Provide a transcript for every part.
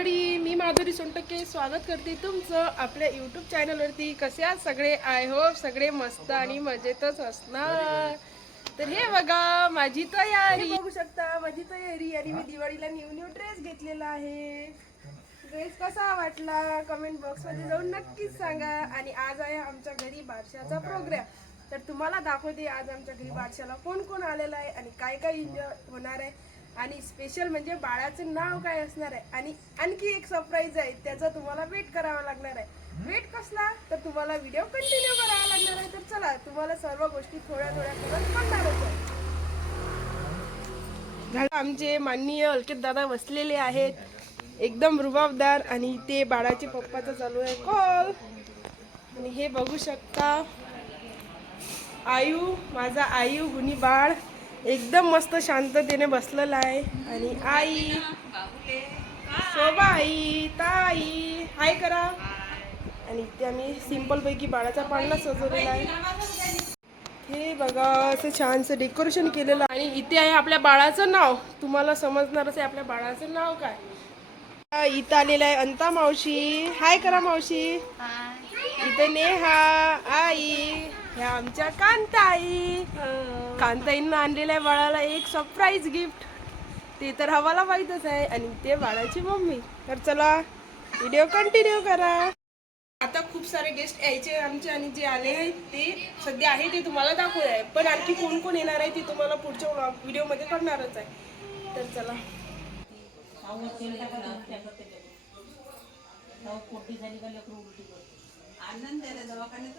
मंडळी, मी माधुरी सोनटके स्वागत करते तुमचं आपल्या यूट्यूब चॅनलवरती कसे आहात सगळे? आय होप सगळे मस्त आणि मजेतच असणार. तर हे बघा माझी तयारी. बघू शकता माझी तयारी. आणि मी दिवाळीला न्यू न्यू ड्रेस घेतलेला आहे. ड्रेस कसा वाटला? कमेंट बॉक्समध्ये जाऊन नक्कीच सांगा. आणि आज आहे आमच्या घरी बारशाचा प्रोग्राम तर तुम्हाला दाखवते आज आमच्या घरी बारशाला कोण कोण आलेलं आहे आणि काय काय एन्जॉय होणार आहे. आणि स्पेशल म्हणजे बाळाचं नाव काय असणार आहे? आणि आणखी एक सरप्राईज आहे त्याचा तुम्हाला वेट करावा लागणार आहे. वेट कसला? तर तुम्हाला व्हिडिओ कंटिन्यू करावा लागणार आहे. तर चला तुम्हाला सर्व गोष्टी थोड्या थोड्या करत कळणारच आहे झालं आमचे माननीय अलकेत दादा बसलेले आहेत. एकदम रुबाबदार आणि ते बाळाचे पप्पाचा चालू आहे कॉल आणि हे बघू शकता. आयू माझा आयू गुणी बाळ. एकदम मस्त शांततेने बसलेला आहे. आणि आई. शोभा आई ताई. हाय करा. आणि इथे आम्ही सिंपल पैकी बाळाचा पाळणा सजवलेला आहे. हे बघा असं छानसं डेकोरेशन केलेलं आहे. आणि इथे आहे आपल्या बाळाचं नाव. तुम्हाला समजणारच आहे आपल्या बाळाचं नाव काय. इथं आलेलं आहे अंता मावशी. हाय करा मावशी. इथे नेहा. आई. ह्या आमच्या कांताई. कांताईंना आणलेलं आहे बाळाला एक सरप्राईज गिफ्ट ते तर हवाला माहीतच आहे आणि ते बाळाची मम्मी. तर चला व्हिडिओ कंटिन्यू करा. आता खूप सारे गेस्ट यायचे आमचे आणि जे आले आहेत ते सध्या आहे ते तुम्हाला दाखवत आहे पण आणखी कोण कोण येणार आहे ते तुम्हाला पुढच्या व्हिडिओमध्ये करणारच आहे. तर चला. आनंद आहे दवाखान्यात?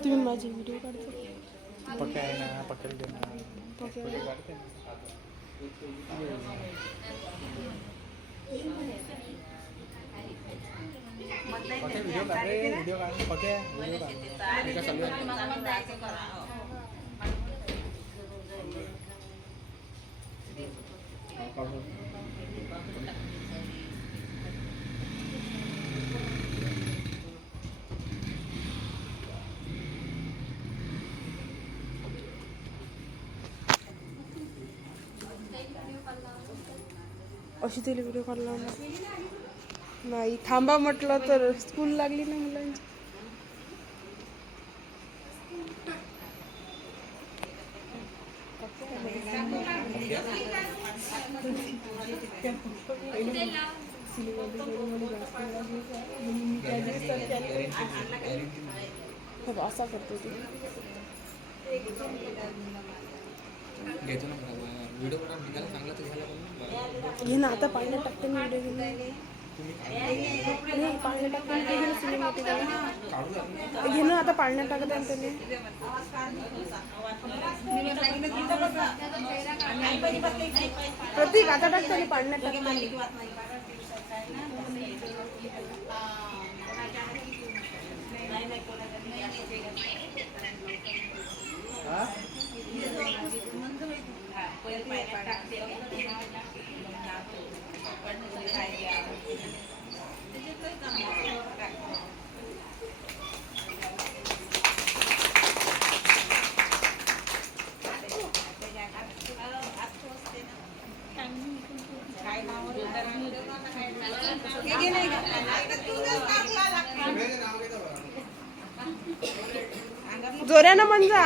तुम्ही माझे व्हिडिओ काढता. पक्या आहे ना पकड दे ना पक्या व्हिडिओ काढ रे व्हिडिओ काढ पक्या व्हिडिओ काढ एका चालू आहे. काढू. अशी तिला व्हिडिओ काढला नाही थांबा म्हटलं तर स्कूल लागली ना मुलांची. हो, असा करतो ती. घेतो ना. व्हिडिओ काढा निघाला चांगला तर घ्यायला पाहिजे. घे ना आता पाण्यात टाकते मी व्हिडिओ घेऊन घे, पाण्यात टाकते घे ना आता पाण्यात टाकत आहे त्याने. प्रतीक आता टाकते आणि पाण्यात टाकते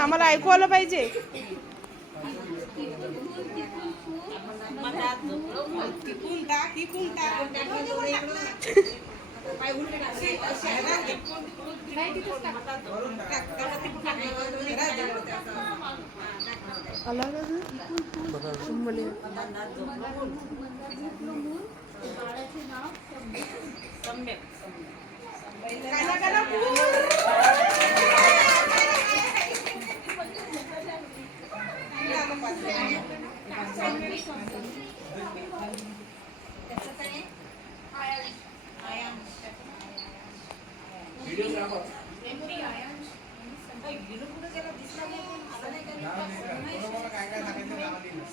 आम्हाला ऐकू आलं पाहिजे. कोणता टिकून टाक आला का गं? म्हणे. काना काना पूर. काय काय सांगायचं नाव लिहिलं.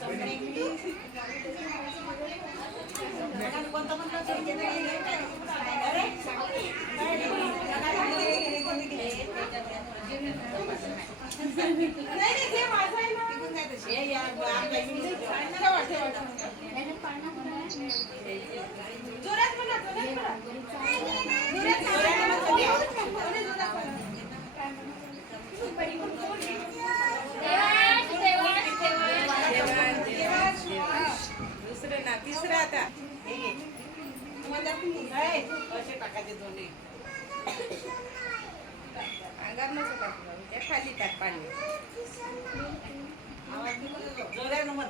नाही, नाही, ते माझं आहे ना. ठेवा, ठेवा, ठेवा. जोरात म्हणा, जोरात म्हणा. जोरात म्हणा. आणि जोरात म्हणा. दुसरे ना तिसरं आता असे टाकायचे दोन्ही खाली टाक पाणी आवाज जोरानं म्हण.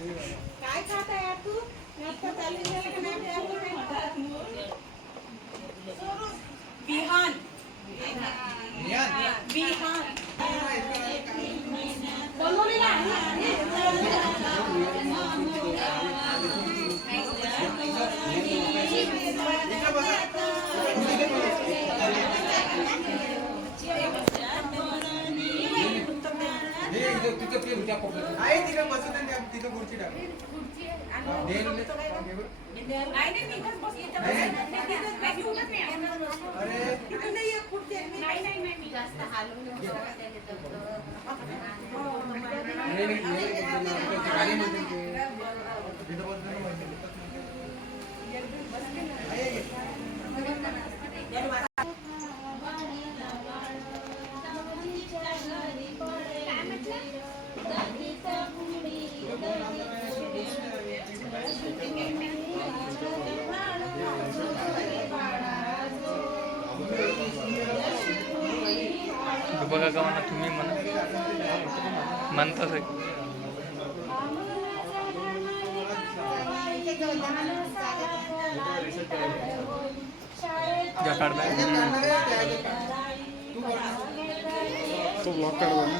इथं- तिथं ते त्या कोपऱ्यात. आहे तिकडे बसून आहे, त्या- तिथं खुर्ची टाक. दे ना ते. हे बघ. अरे नाही, नाही, नाही, नाही, ते खाली म्हणते ते. तिथं बसून आहे, माहिती आहे. आहे, का म्हणा तुम्ही म्हणा. म्हणताच आहे. तू ब्लॉक काढवा ना.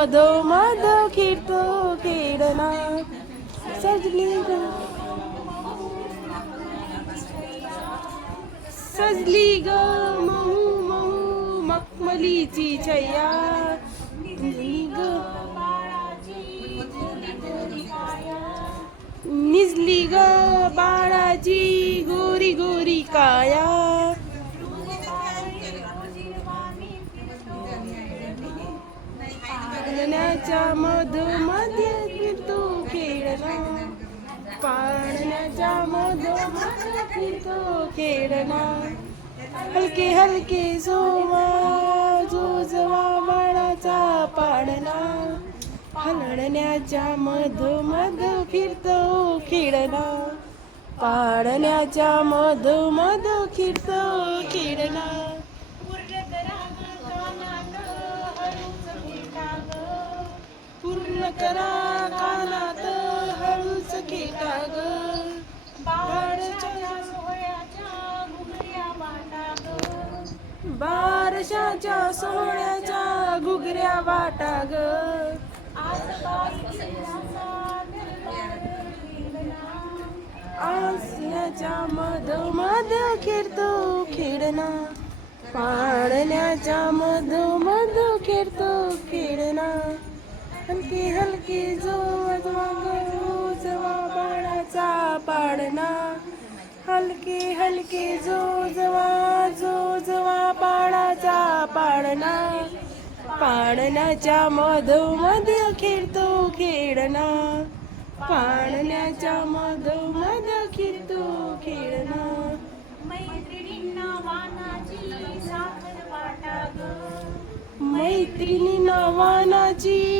मधो मधोमध खेळतो खेळला सजली सजली ग महू महू मखमलीची छैया निजली ग बाळाची गोरी गोरी काया. पाळण्याच्या मधोमध्ये फिरतो खेळला पाळण्याच्या मधोमध्ये फिरतो खेळला हलके हलके जोमा जो जवा बाळाचा पाडला हलण्याच्या मधोमध फिरतो खेळला पाळण्याच्या मधोमध फिरतो खेळला करा कानात हळूच खेटा ग बारशाच्या सोहळ्याच्या घुगऱ्या वाटा ग आसण्याच्या मध मध खेळतो खेळणा पाळण्याच्या मध मध खेळतो खेळणा हलके हलके जो जवा बाळाचा पाडणा. हलके हलके जो जवा जो जवा बाळाचा पाडणा. पाळण्याच्या मधोमध खेळतो खेळणा. पाळण्याच्या मधोमध खेळतो खेळणा. मैत्रिणी नवानाची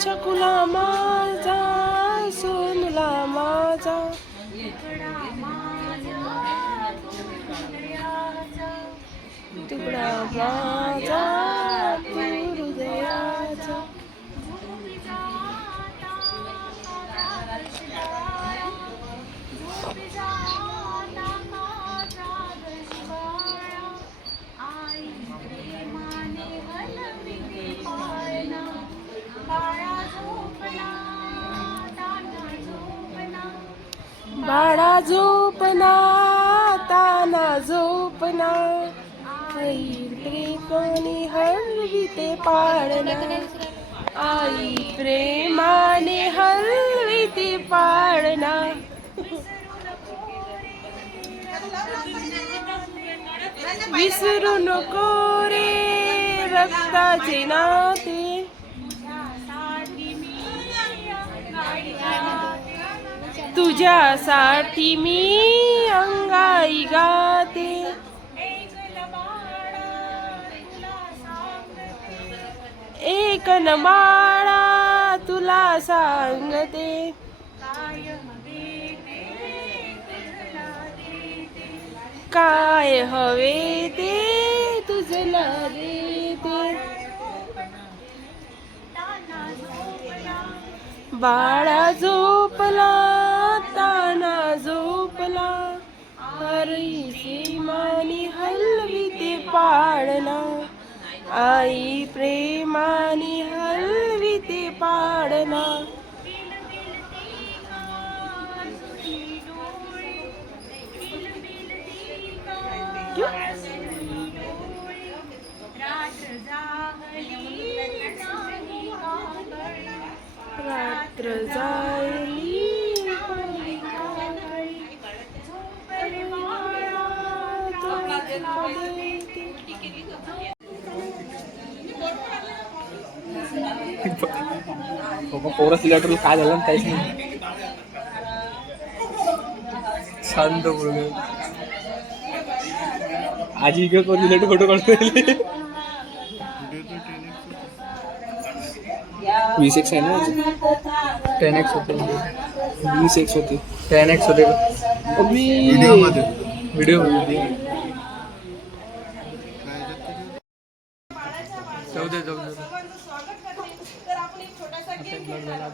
चकुला माझा सोनला माझा. तुकडा माझा. बाळा झोपना ताना झोपना. आई प्रेमाने हलविते पाळणा. आई प्रेमाने हलविते पाळणा. विसरू नको रे रक्ताचे नाते. तुझ्यासाठी मी अंगाई गाते. एक न तुला सांगते. काय हवे ते तुझला देते बाळा झोपला. झोपला. हरी मानी हलवी ते पाळणा आई प्रेमानी हलवी ते पाळणा रात्र जा पोरं सिलेक्टर काय झालं ना काहीच नाही. शांत बोललो आजी इकडे कोण दिले फोटो काढतो वीस एक्स आहे ना टेन एक्स होते. वीस एक्स होती. टेन एक्स होते व्हिडिओमध्ये व्हिडिओ जाऊ दे जाऊ दे सर्वांचं स्वागत करते तर आपण एक छोटासा गेम खेळणार आहोत.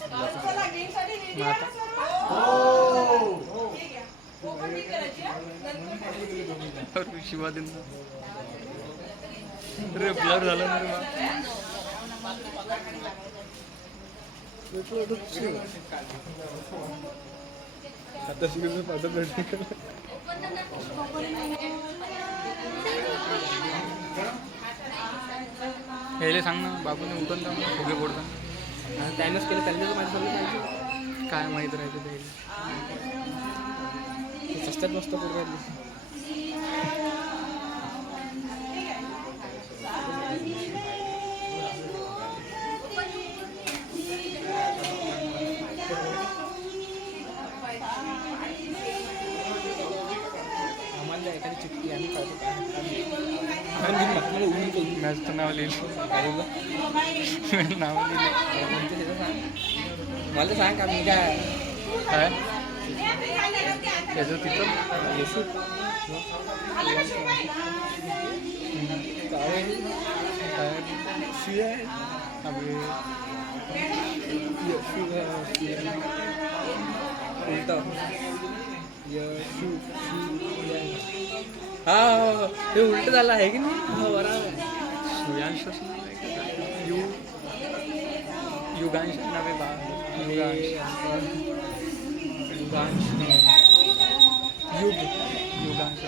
तर चला गेमसाठी रेडी आहे ना सर्व? हे घ्या. Open नाही करायची हा. करायची. शिवा दिन अरे ब्लर झालं ना रे. आता शिकून पाठवत हेले सांग ना बाबूने उठून जा फुगे फोडताना त्यानंच केलं त्यांनी माझ्या काय माहीत राहते ते. सस्त्यात मस्त करून नाव लिहिलं नाव लिहिलं मला सांग का मी काय? काय? त्याचं तिथं? येशू शी आहे हा. हे उलट झालं आहे की नाही? हा बरोबर सूर्यांश असं नाही का? यु युगांश नव्हे बा युगांश युगांश युग युगांश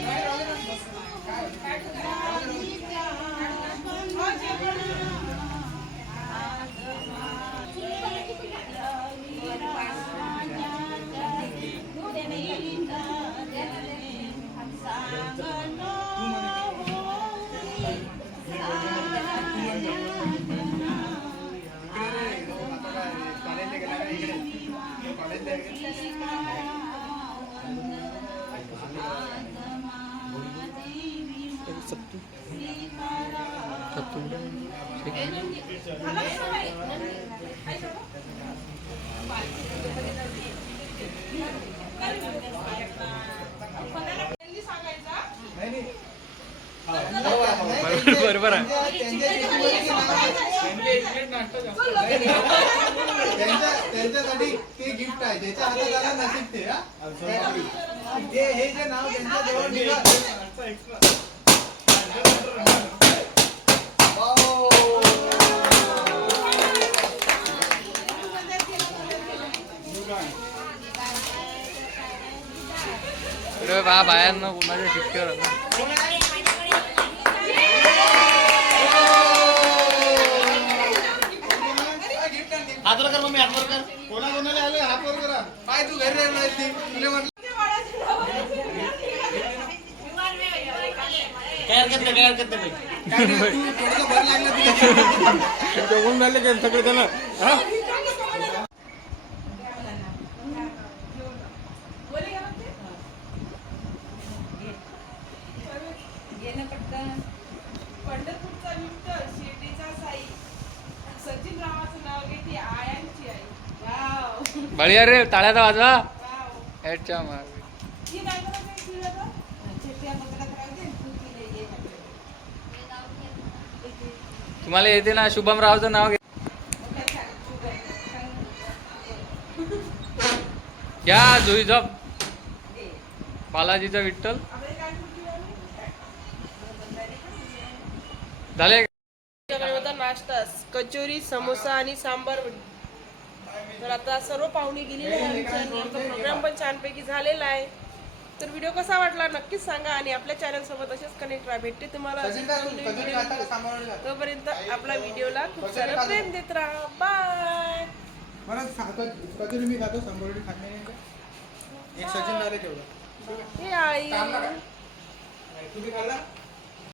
ते हा? ते जे नाव त्यांच्या जवळ निघाल. अरे बा बायांना कोणाच्या कर मम्मी हात वर कर कोणा कोणाला आले हात वर करा पाय तू घरी आहेस ती. तुला म्हटलं काय हरकत नाही काय हरकत नाही. काय नाही, तू थोडंसं भर लागलं तुला. बघून राहिले का सगळे जण हा बोले का म्हणते? पंढरपूरचा विठ्ठल शिर्डीचा साई सचिन रावाचं नाव घेते आयांची आई वाव बळी रे टाळ्याचा वाजवा वाव हेडच्या मार ही काय करायचं शिर्डीला तर? चिठ्ठ्या पत्रात राहते रे ताळ्यात वाजवा. ये मार तुम्हाला येते ना शुभम रावचं नाव घे. या जुई जप बालाजीचा विठ्ठल. झाले नाश्ता कचोरी समोसा आणि सांबार तर आता सर्व पाहुणे गेलेले आहे आमच्या आमचा प्रोग्राम पण छानपैकी झालेला आहे. तर व्हिडिओ कसा वाटला नक्कीच सांगा आणि आपल्या चॅनल सोबत असेच कनेक्ट राहा. भेटते तुम्हाला. तोपर्यंत आपला व्हिडिओला खूप सारं प्रेम देत राहा. बाय मला सांगतो कधी मी नेमकं. एक सचिन हे आई. तुम्ही खाल्ला?